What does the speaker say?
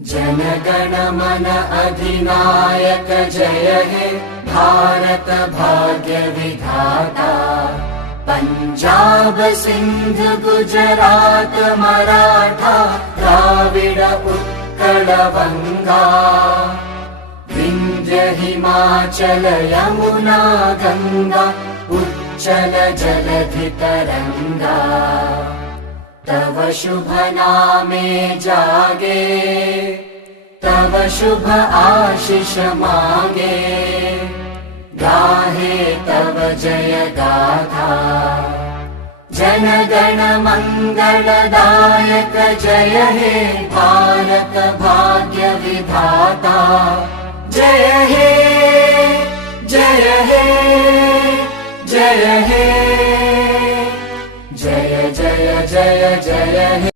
जनगण मन अधिनायक जय हे भारत भाग्य विधाता। पंजाब सिंध गुजरात मराठा द्राविड उत्कल बंगा। विंध्य हिमाचल यमुना गंगा उच्चल जलधि तरंगा। तव शुभ नामे जागे तव शुभ आशीष मांगे। गाहे तव जय गाथा जनगण मंगलदायक जय हे भारत भाग्य विधाता। जय हे जय हे जय हे जय जय जय जय हे।